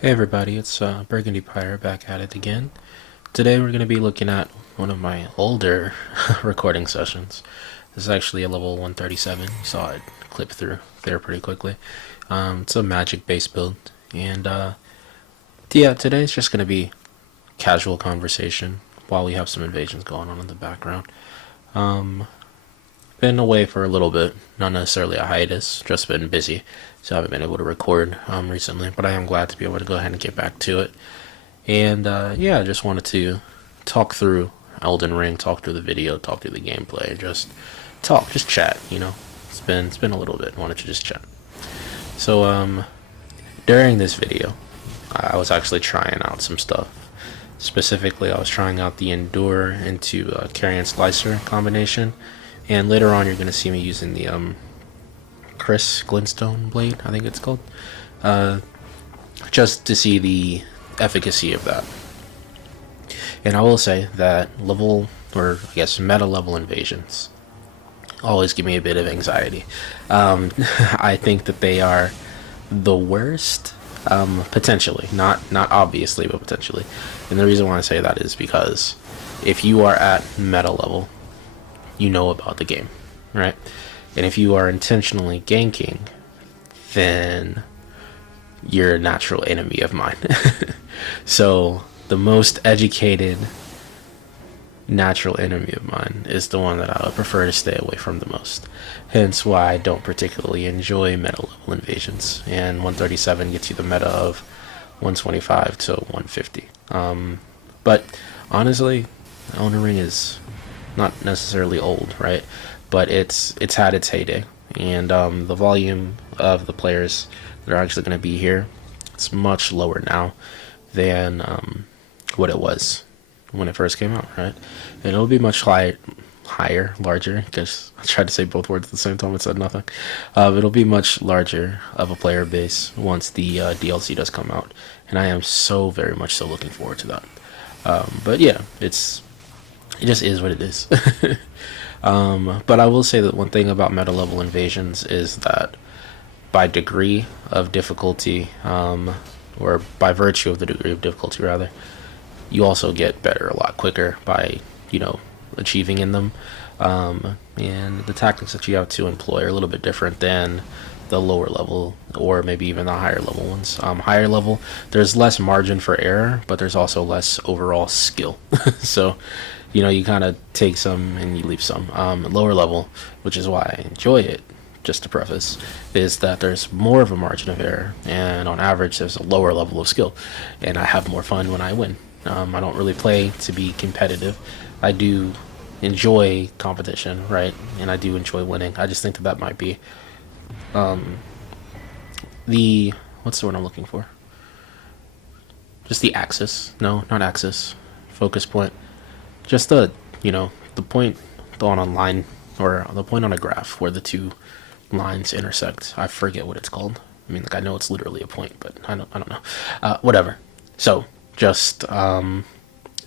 Hey everybody, it's Burgundy Pyre back at it again. Today we're going to be looking at one of my older recording sessions. This is actually a level 137. You saw it clip through there pretty quickly. It's a magic base build, and yeah, today it's just going to be casual conversation while we have some invasions going on in the background. Been away for a little bit, not necessarily a hiatus, just been busy, so I haven't been able to record recently, but I am glad to be able to go ahead and get back to it. And yeah, I just wanted to talk through Elden Ring, talk through the video, talk through the gameplay, just chat. It's been a little bit. I wanted to just chat. So during this video, I was actually trying out some stuff. Specifically, I was trying out the Endure into Carrion Slicer combination, and later on, you're gonna see me using the Chris Glintstone blade, I think it's called, just to see the efficacy of that. And I will say that level, or I guess meta level invasions always give me a bit of anxiety. I think that they are the worst, potentially, not obviously, but potentially. And the reason why I say that is because if you are at meta level, you know about the game, right? And if you are intentionally ganking, then you're a natural enemy of mine. So the most educated natural enemy of mine is the one that I would prefer to stay away from the most. Hence why I don't particularly enjoy meta level invasions. And 137 gets you the meta of 125 to 150. But honestly, Elden Ring is not necessarily old, right? But it's had its heyday, and the volume of the players that are actually going to be here, it's much lower now than what it was when it first came out, right? And it'll be much higher, larger, because I tried to say both words at the same time and said nothing. It'll be much larger of a player base once the DLC does come out, and I am so very much so looking forward to that. But yeah, it just is what it is. But I will say that one thing about meta level invasions is that by degree of difficulty, or by virtue of the degree of difficulty rather, you also get better a lot quicker by, achieving in them. And the tactics that you have to employ are a little bit different than the lower level or maybe even the higher level ones. Higher level, there's less margin for error, but there's also less overall skill. So, you kind of take some and you leave some. Lower level, which is why I enjoy it, just to preface, is that there's more of a margin of error, and on average, there's a lower level of skill, and I have more fun when I win. I don't really play to be competitive. I do enjoy competition, right? And I do enjoy winning. I just think that might be the what's the word I'm looking for? Just the axis. No, not axis. Focus point. Just the point on a line, or the point on a graph where the two lines intersect. I forget what it's called. I mean, like, I know it's literally a point, but I don't know. Whatever. So just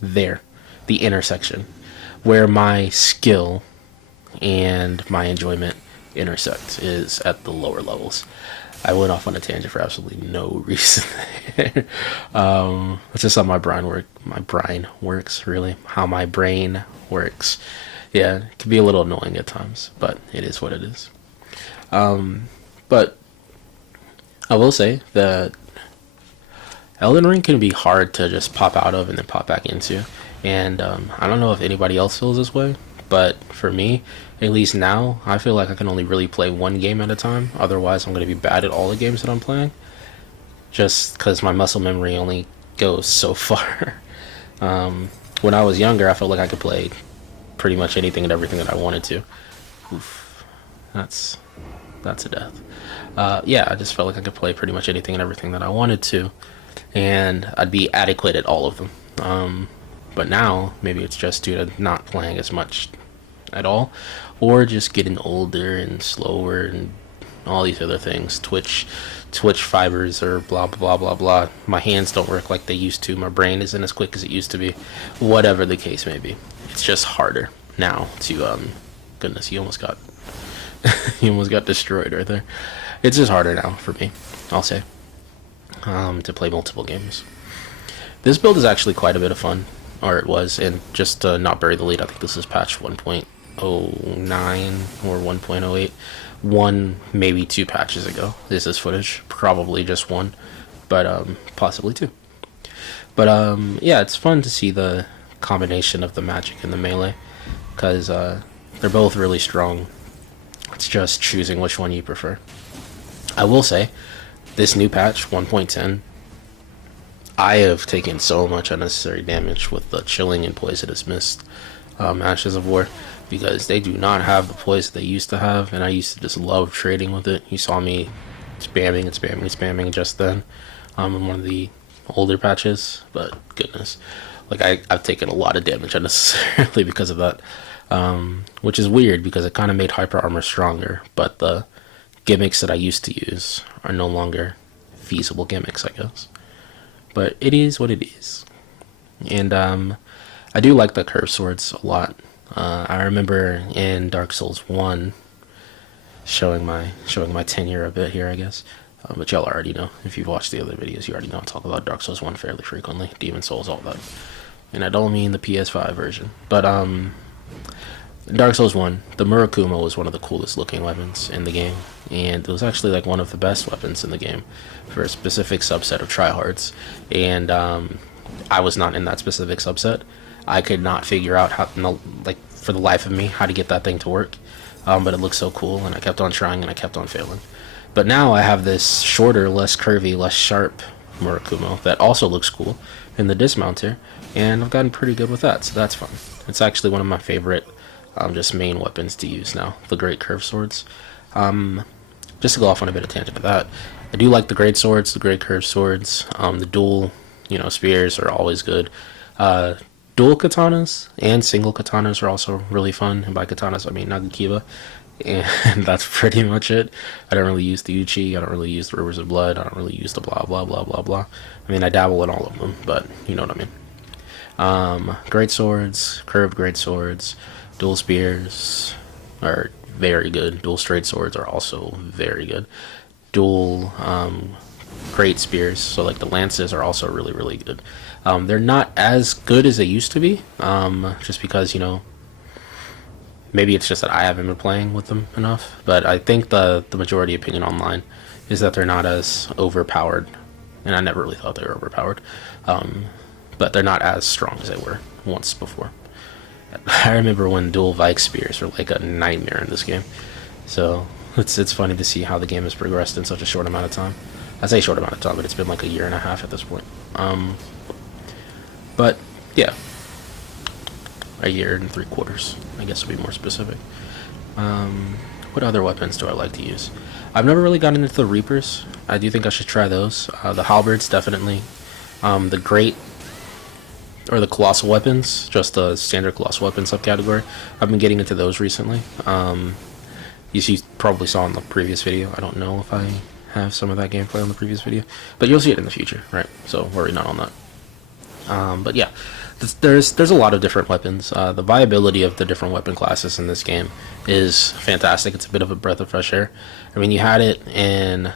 there, the intersection where my skill and my enjoyment intersect is at the lower levels. I went off on a tangent for absolutely no reason. It's just how my brain works, really. How my brain works. Yeah, it can be a little annoying at times, but it is what it is. But I will say that Elden Ring can be hard to just pop out of and then pop back into. And I don't know if anybody else feels this way, but for me, at least now, I feel like I can only really play one game at a time. Otherwise, I'm going to be bad at all the games that I'm playing, just because my muscle memory only goes so far. When I was younger, I felt like I could play pretty much anything and everything that I wanted to. Oof, that's a death. Yeah, I just felt like I could play pretty much anything and everything that I wanted to, and I'd be adequate at all of them. But now, maybe it's just due to not playing as much at all, or just getting older and slower and all these other things. Twitch fibers, or blah blah blah blah. My hands don't work like they used to. My brain isn't as quick as it used to be. Whatever the case may be, it's just harder now to Goodness, you almost got you almost got destroyed right there. It's just harder now for me, I'll say. to play multiple games. This build is actually quite a bit of fun, or it was, and just to not bury the lead, I think this is patch 1.09 or 1.08. One, maybe two patches ago. This is footage, probably just one, but possibly two. But yeah, it's fun to see the combination of the magic and the melee, because they're both really strong. It's just choosing which one you prefer. I will say, this new patch, 1.10, I have taken so much unnecessary damage with the chilling and poisonous mist Ashes of War, because they do not have the poison they used to have, and I used to just love trading with it. You saw me spamming and spamming and spamming just then in one of the older patches, but goodness, like I've taken a lot of damage unnecessarily because of that, which is weird because it kind of made hyper armor stronger, but the gimmicks that I used to use are no longer feasible gimmicks, I guess. But it is what it is. And I do like the curved swords a lot. I remember in Dark Souls 1 showing my tenure a bit here, I guess. But y'all already know. If you've watched the other videos, you already know I talk about Dark Souls 1 fairly frequently. Demon Souls, all that. And I don't mean the PS5 version. But in Dark Souls 1, the Murakumo was one of the coolest looking weapons in the game. And it was actually like one of the best weapons in the game for a specific subset of tryhards. And I was not in that specific subset. I could not figure out how, like, for the life of me, how to get that thing to work. But it looked so cool, and I kept on trying, and I kept on failing. But now I have this shorter, less curvy, less sharp Murakumo that also looks cool in the dismount here, and I've gotten pretty good with that, so that's fun. It's actually one of my favorite just main weapons to use now, the Great Curved Swords. Just to go off on a bit of tangent of that, I do like the Great Swords, the Great Curved Swords. The dual, spears are always good. Dual katanas and single katanas are also really fun, and by katanas I mean Nagakiba. And that's pretty much it. I don't really use the Uchi, I don't really use the Rivers of Blood, I don't really use the blah blah blah blah blah. I mean, I dabble in all of them, but you know what I mean. Great swords, curved great swords, dual spears are very good. Dual straight swords are also very good. Dual great spears, so like the lances, are also really really good. They're not as good as they used to be, just because maybe it's just that I haven't been playing with them enough, but I think the majority opinion online is that they're not as overpowered, and I never really thought they were overpowered, but they're not as strong as they were once before. I remember when dual Vike spears were like a nightmare in this game, so it's funny to see how the game has progressed in such a short amount of time. I say short amount of time, but it's been like a year and a half at this point. But yeah, a year and 3/4, I guess, to be more specific. What other weapons do I like to use? I've never really gotten into the Reapers. I do think I should try those. The Halberds, definitely. The Great, or the Colossal Weapons, just the standard Colossal Weapon subcategory. I've been getting into those recently. You probably saw in the previous video. I don't know if I have some of that gameplay on the previous video, but you'll see it in the future, right? So worry not on that. But yeah, there's a lot of different weapons. The viability of the different weapon classes in this game is fantastic. It's a bit of a breath of fresh air. I mean, you had it in,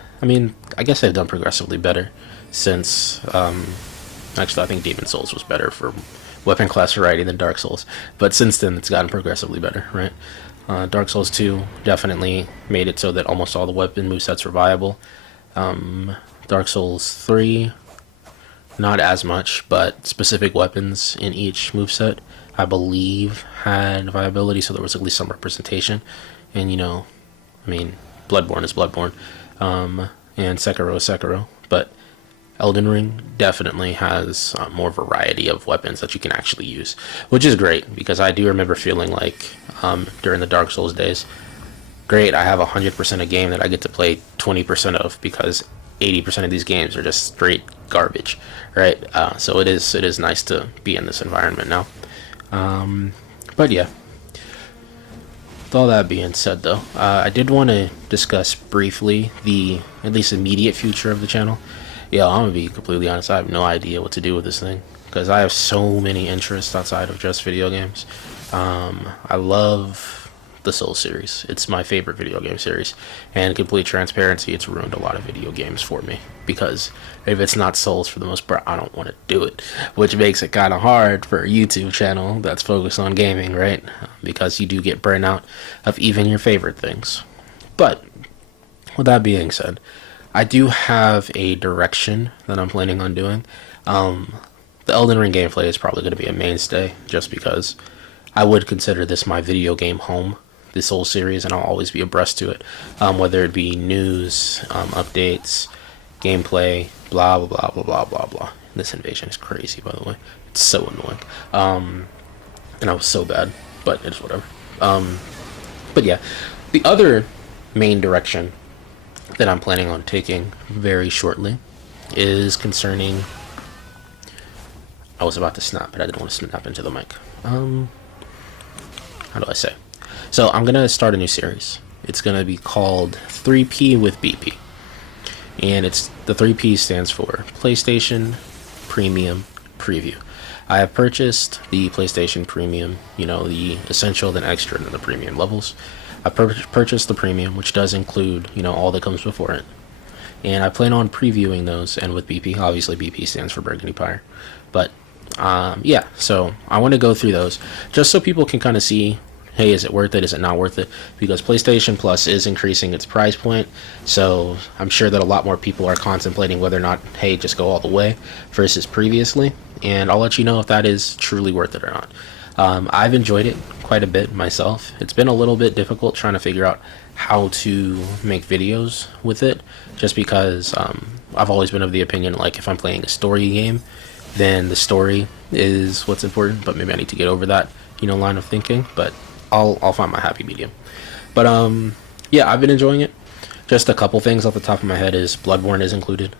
I guess they've done progressively better since, actually I think Demon Souls was better for weapon class variety than Dark Souls, but since then it's gotten progressively better, right? Dark Souls 2 definitely made it so that almost all the weapon movesets were viable. Dark Souls 3, not as much, but specific weapons in each moveset, I believe, had viability, so there was at least some representation. And Bloodborne is Bloodborne, and Sekiro is Sekiro, but Elden Ring definitely has more variety of weapons that you can actually use, which is great, because I do remember feeling like during the Dark Souls days, great, I have 100% a game that I get to play 20% of, because 80% of these games are just straight garbage, right? So it is nice to be in this environment now. But yeah, with all that being said, though, I did want to discuss briefly the at least immediate future of the channel. Yeah, I'm gonna be completely honest, I have no idea what to do with this thing, because I have so many interests outside of just video games. I love the Souls series. It's my favorite video game series, and complete transparency, it's ruined a lot of video games for me, because if it's not Souls for the most part, I don't want to do it, which makes it kind of hard for a YouTube channel that's focused on gaming, right? Because you do get burnout of even your favorite things. But with that being said, I do have a direction that I'm planning on doing. The Elden Ring gameplay is probably going to be a mainstay, just because I would consider this my video game home, the Soul series, and I'll always be abreast to it, whether it be news, updates, gameplay, blah blah blah blah blah blah blah. This invasion is crazy, by the way. It's so annoying, and I was so bad, but it's whatever. But yeah, the other main direction that I'm planning on taking very shortly is concerning. I was about to snap, but I didn't want to snap into the mic. How do I say? So I'm gonna start a new series. It's gonna be called 3P with BP, and it's the 3P stands for PlayStation Premium Preview. I have purchased the PlayStation Premium, the Essential, then Extra, and then the Premium levels. I purchased the Premium, which does include, all that comes before it. And I plan on previewing those, and with BP, obviously BP stands for Burgundy Pyre. But, yeah, so I want to go through those, just so people can kind of see, hey, is it worth it, is it not worth it? Because PlayStation Plus is increasing its price point, so I'm sure that a lot more people are contemplating whether or not, hey, just go all the way, versus previously. And I'll let you know if that is truly worth it or not. I've enjoyed it quite a bit myself. It's been a little bit difficult trying to figure out how to make videos with it, just because I've always been of the opinion, like, if I'm playing a story game, then the story is what's important, but maybe I need to get over that, line of thinking, but I'll find my happy medium. But yeah, I've been enjoying it. Just a couple things off the top of my head is Bloodborne is included,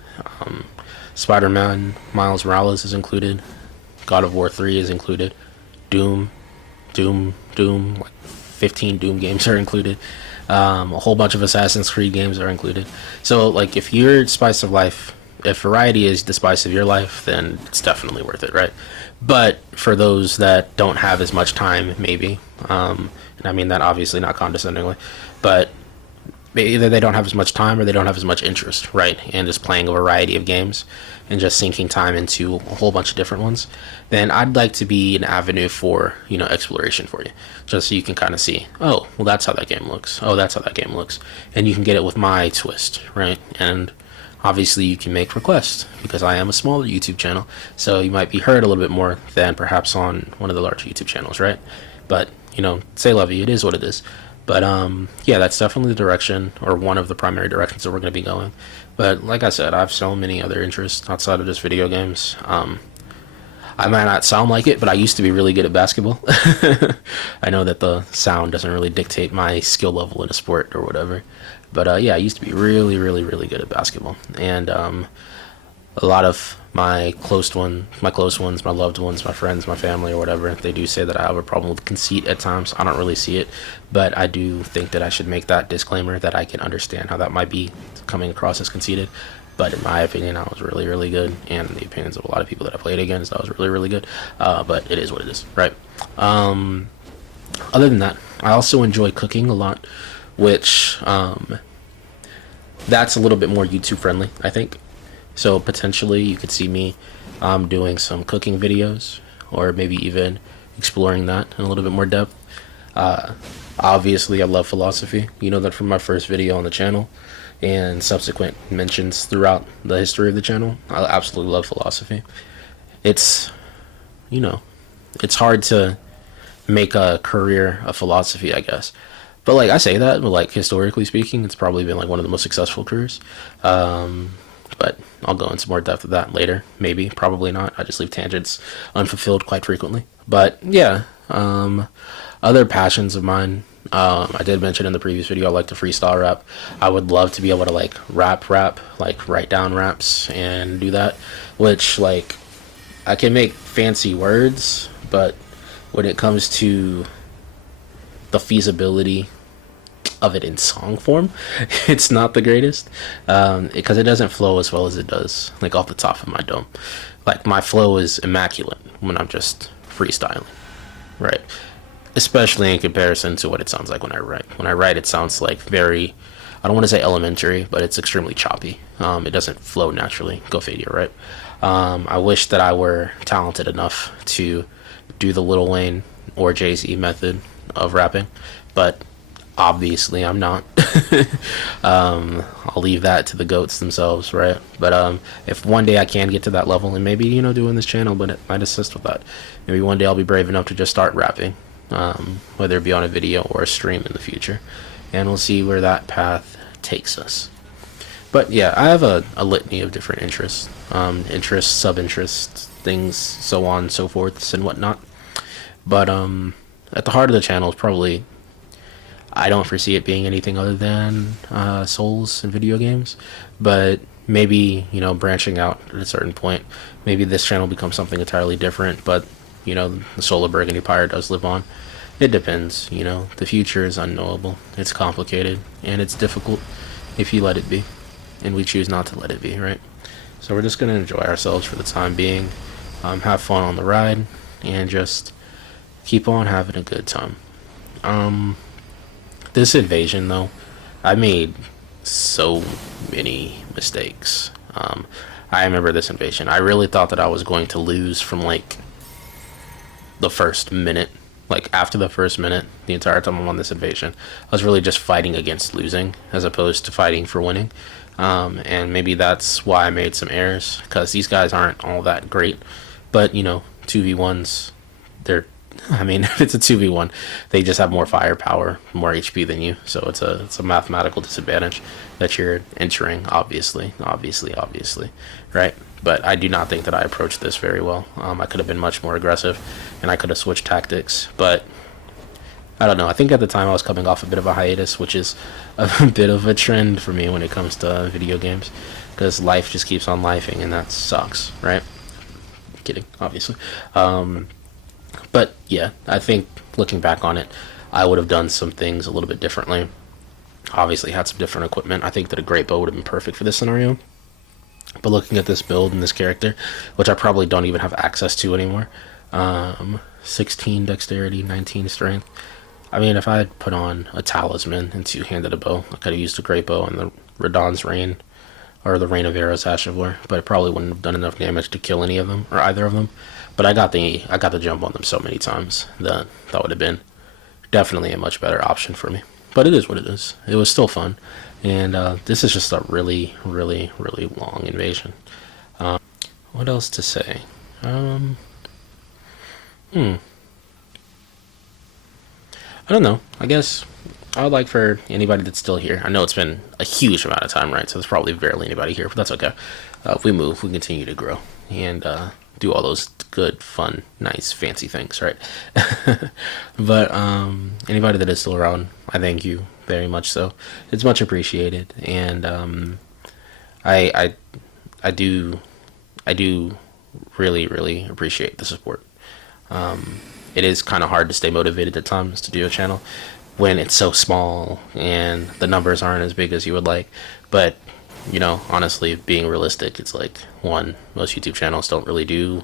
Spider-Man Miles Morales is included, God of War 3 is included, Doom, like 15 Doom games are included. A whole bunch of Assassin's Creed games are included. So, like, if your spice of life, if variety is the spice of your life, then it's definitely worth it, right? But for those that don't have as much time, maybe, and I mean that obviously not condescendingly, but either they don't have as much time or they don't have as much interest, right, in just playing a variety of games and just sinking time into a whole bunch of different ones, then I'd like to be an avenue for, exploration for you, just so you can kind of see, oh, well, that's how that game looks, oh, that's how that game looks, and you can get it with my twist, right? And obviously you can make requests, because I am a smaller YouTube channel, so you might be heard a little bit more than perhaps on one of the larger YouTube channels, right? But, say lovey, it is what it is. But yeah, that's definitely the direction, or one of the primary directions that we're going to be going. But like I said, I have so many other interests outside of just video games. I might not sound like it, but I used to be really good at basketball. I know that the sound doesn't really dictate my skill level in a sport or whatever. But yeah, I used to be really, really, really good at basketball. And a lot of my close ones, my loved ones, my friends, my family, or whatever, they do say that I have a problem with conceit at times. I don't really see it, but I do think that I should make that disclaimer, that I can understand how that might be coming across as conceited. But in my opinion, I was really, really good, and in the opinions of a lot of people that I played against, I was really, really good. But it is what it is, right? Other than that, I also enjoy cooking a lot, which that's a little bit more YouTube friendly, I think. So potentially you could see me doing some cooking videos, or maybe even exploring that in a little bit more depth. Obviously I love philosophy. You know that from my first video on the channel and subsequent mentions throughout the history of the channel. I absolutely love philosophy. It's, it's hard to make a career of philosophy, I guess. But like I say that, but like historically speaking, it's probably been like one of the most successful careers. But I'll go into more depth of that later. Maybe, probably not. I just leave tangents unfulfilled quite frequently. But yeah, other passions of mine, I did mention in the previous video, I like to freestyle rap. I would love to be able to like rap, like write down raps and do that, which like I can make fancy words, but when it comes to the feasibility of it in song form, it's not the greatest, because it doesn't flow as well as it does like off the top of my dome. Like my flow is immaculate when I'm just freestyling, right? especially in comparison to what it sounds like when I write. When I write, it sounds like very, I don't want to say elementary, but it's extremely choppy. It doesn't flow naturally. Go figure, right? I wish that I were talented enough to do the Lil Wayne or Jay-Z method of rapping, but obviously I'm not. I'll leave that to the goats themselves, right? But if one day I can get to that level, and maybe doing this channel, but it might assist with that. Maybe one day I'll be brave enough to just start rapping, whether it be on a video or a stream in the future, and we'll see where that path takes us. But yeah, I have a litany of different interests, interests, sub-interests, things, so on and so forth and whatnot. But at the heart of the channel is probably, I don't foresee it being anything other than Souls and video games. But maybe, branching out at a certain point, maybe this channel becomes something entirely different, but, the Soul of Burgundy Pyre does live on. It depends, the future is unknowable, it's complicated, and it's difficult if you let it be. And we choose not to let it be, right? So we're just going to enjoy ourselves for the time being, have fun on the ride, and just keep on having a good time. This invasion, though, I made so many mistakes. I remember this invasion. I really thought that I was going to lose from like the first minute. Like after the first minute, the entire time I'm on this invasion, I was really just fighting against losing as opposed to fighting for winning. And maybe that's why I made some errors, because these guys aren't all that great. But 2v1s, if it's a 2v1, they just have more firepower, more HP than you. So it's a mathematical disadvantage that you're entering, obviously, right? But I do not think that I approached this very well. I could have been much more aggressive, and I could have switched tactics, but I don't know. I think at the time I was coming off a bit of a hiatus, which is a bit of a trend for me when it comes to video games, because life just keeps on lifing, and that sucks, right? Kidding, obviously. But yeah, I think looking back on it, I would have done some things a little bit differently. Obviously had some different equipment. I think that a great bow would have been perfect for this scenario. But looking at this build and this character, which I probably don't even have access to anymore, 16 dexterity, 19 strength. I mean, if I had put on a talisman and two-handed bow, I could have used a great bow and the Radahn's Rain, or the Rain of Arrows, Ash of War, but it probably wouldn't have done enough damage to kill any of them, or either of them. But I got the jump on them so many times that would have been definitely a much better option for me. But it is what it is. It was still fun, and this is just a really, really, really long invasion. What else to say? I don't know. I guess I would like for anybody that's still here. I know it's been a huge amount of time, right? So there's probably barely anybody here, but that's okay. If we move, we continue to grow and do all those good, fun, nice, fancy things, right? But anybody that is still around, I thank you very much. So it's much appreciated, and I do really, really appreciate the support. It is kind of hard to stay motivated at times to do a channel when it's so small and the numbers aren't as big as you would like. But honestly, being realistic, it's like, one, most YouTube channels don't really do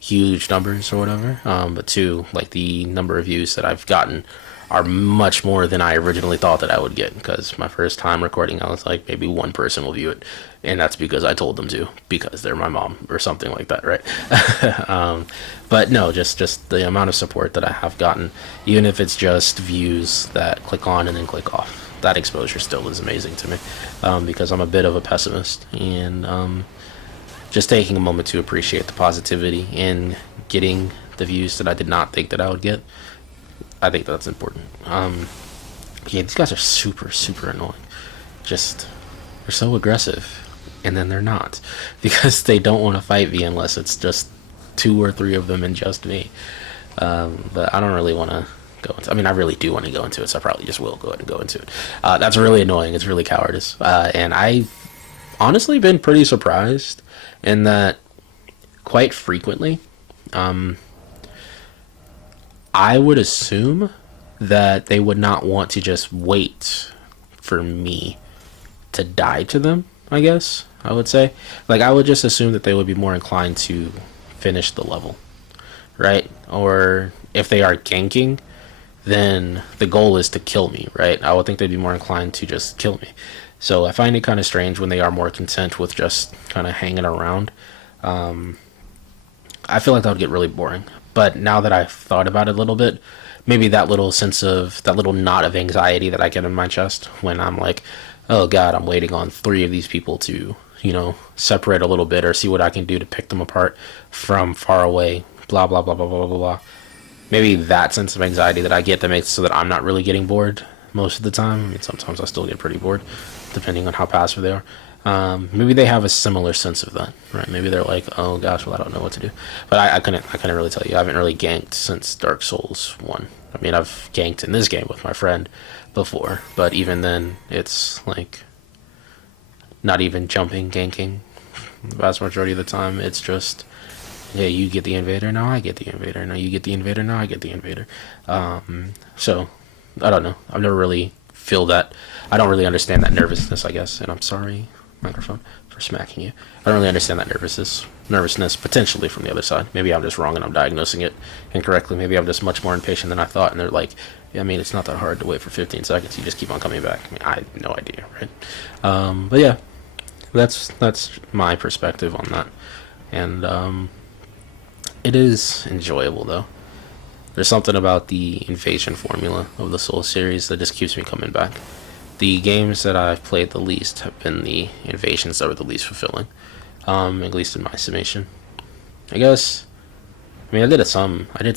huge numbers or whatever, but two, like, the number of views that I've gotten are much more than I originally thought that I would get, because my first time recording, I was like, maybe one person will view it, and that's because I told them to, because they're my mom or something like that, right? But no, just the amount of support that I have gotten, even if it's just views that click on and then click off, that exposure still is amazing to me, because I'm a bit of a pessimist, and just taking a moment to appreciate the positivity and getting the views that I did not think that I would get, I think that's important. Yeah, these guys are super, super annoying. Just, they're so aggressive, and then they're not, because they don't want to fight me unless it's just 2 or 3 of them and just me. But I don't really want to go into, I mean, I really do want to go into it, so I probably just will go ahead and go into it. That's really annoying. It's really cowardice. And I've honestly been pretty surprised in that quite frequently, I would assume that they would not want to just wait for me to die to them, I guess I would say. Like, I would just assume that they would be more inclined to finish the level, right? Or if they are ganking, then the goal is to kill me, right? I would think they'd be more inclined to just kill me. So I find it kind of strange when they are more content with just kind of hanging around. I feel like that would get really boring. But now that I've thought about it a little bit, maybe that little sense of that little knot of anxiety that I get in my chest when I'm like, oh God, I'm waiting on three of these people to, separate a little bit or see what I can do to pick them apart from far away, blah, blah, blah, blah, blah, blah, blah. Maybe that sense of anxiety that I get that makes so that I'm not really getting bored most of the time. I mean, sometimes I still get pretty bored, depending on how passive they are. Maybe they have a similar sense of that, right? Maybe they're like, "Oh gosh, well I don't know what to do," but I couldn't really tell you. I haven't really ganked since Dark Souls 1. I mean, I've ganked in this game with my friend before, but even then, it's like not even jumping, ganking. The vast majority of the time, it's just, yeah, you get the invader, now I get the invader, now you get the invader, now I get the invader. So I don't know. I've never really feel that. I don't really understand that nervousness, I guess, and I'm sorry, microphone, for smacking you. I don't really understand that nervousness potentially from the other side. Maybe I'm just wrong and I'm diagnosing it incorrectly. Maybe I'm just much more impatient than I thought, and they're like, yeah, I mean, it's not that hard to wait for 15 seconds. You just keep on coming back. I mean, I have no idea, right? But yeah, that's my perspective on that, and it is enjoyable though. There's something about the invasion formula of the Soul series that just keeps me coming back. The games that I've played the least have been the invasions that were the least fulfilling, at least in my summation. I guess. I mean, I did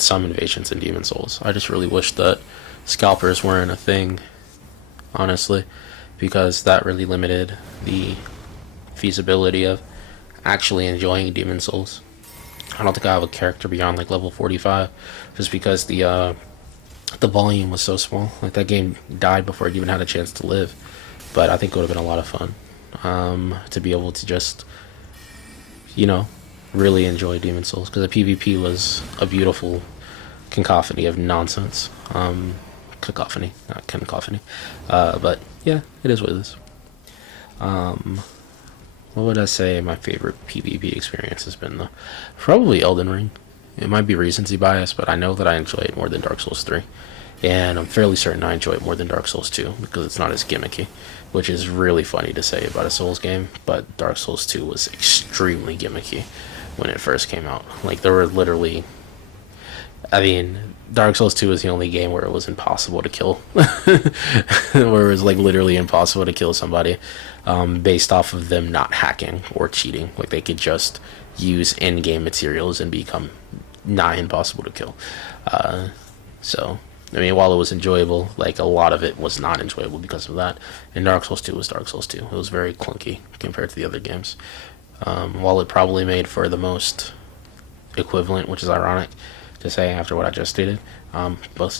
some invasions in Demon Souls. I just really wish that scalpers weren't a thing, honestly, because that really limited the feasibility of actually enjoying Demon Souls. I don't think I have a character beyond like level 45, just because the volume was so small. Like that game died before it even had a chance to live. But I think it would have been a lot of fun to be able to just, really enjoy Demon Souls, because the PvP was a beautiful cacophony of nonsense. Cacophony, not cacophony. But yeah, it is what it is. What would I say my favorite PvP experience has been, though? Probably Elden Ring. It might be recency bias, but I know that I enjoy it more than Dark Souls 3. And I'm fairly certain I enjoy it more than Dark Souls 2, because it's not as gimmicky, which is really funny to say about a Souls game, but Dark Souls 2 was extremely gimmicky when it first came out. Like, there were literally... I mean, Dark Souls 2 is the only game where it was impossible to kill. Where it was, like, literally impossible to kill somebody based off of them not hacking or cheating. Like, they could just use in-game materials and become nigh impossible to kill. So, I mean, while it was enjoyable, like, a lot of it was not enjoyable because of that. And Dark Souls 2 was Dark Souls 2. It was very clunky compared to the other games. While it probably made for the most equivalent, which is ironic to say after what I just stated, the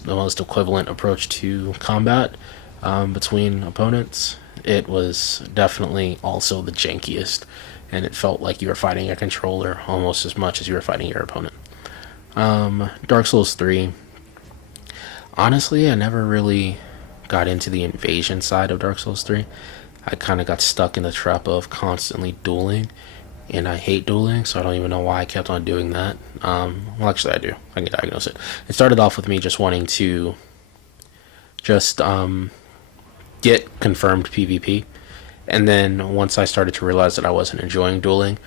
most equivalent approach to combat between opponents, it was definitely also the jankiest, and it felt like you were fighting a controller almost as much as you were fighting your opponent. Dark Souls 3, honestly, I never really got into the invasion side of Dark Souls 3. I kind of got stuck in the trap of constantly dueling, and I hate dueling, so I don't even know why I kept on doing that. Well, actually, I do. I can diagnose it. It started off with me just wanting to just get confirmed PvP, and then once I started to realize that I wasn't enjoying dueling,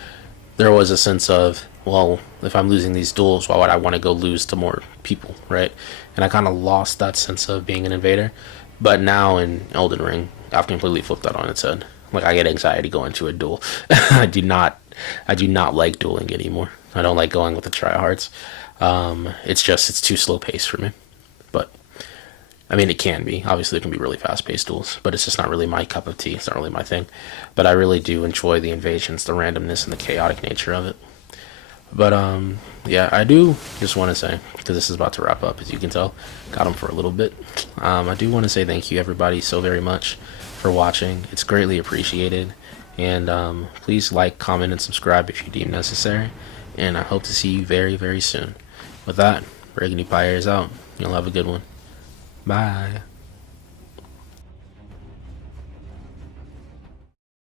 there was a sense of, well, if I'm losing these duels, why would I want to go lose to more people, right? And I kind of lost that sense of being an invader. But now in Elden Ring, I've completely flipped that on its head. Like, I get anxiety going to a duel. I do not like dueling anymore. I don't like going with the tryhards. It's too slow paced for me. But I mean, it can be. Obviously, it can be really fast paced duels, but it's just not really my cup of tea. It's not really my thing. But I really do enjoy the invasions, the randomness, and the chaotic nature of it. But yeah, I do just want to say, because this is about to wrap up, as you can tell, got them for a little bit. I do want to say thank you, everybody, so very much for watching. It's greatly appreciated. And please like, comment, and subscribe if you deem necessary. And I hope to see you very, very soon. With that, Reagan Empire is out. You'll have a good one. Bye.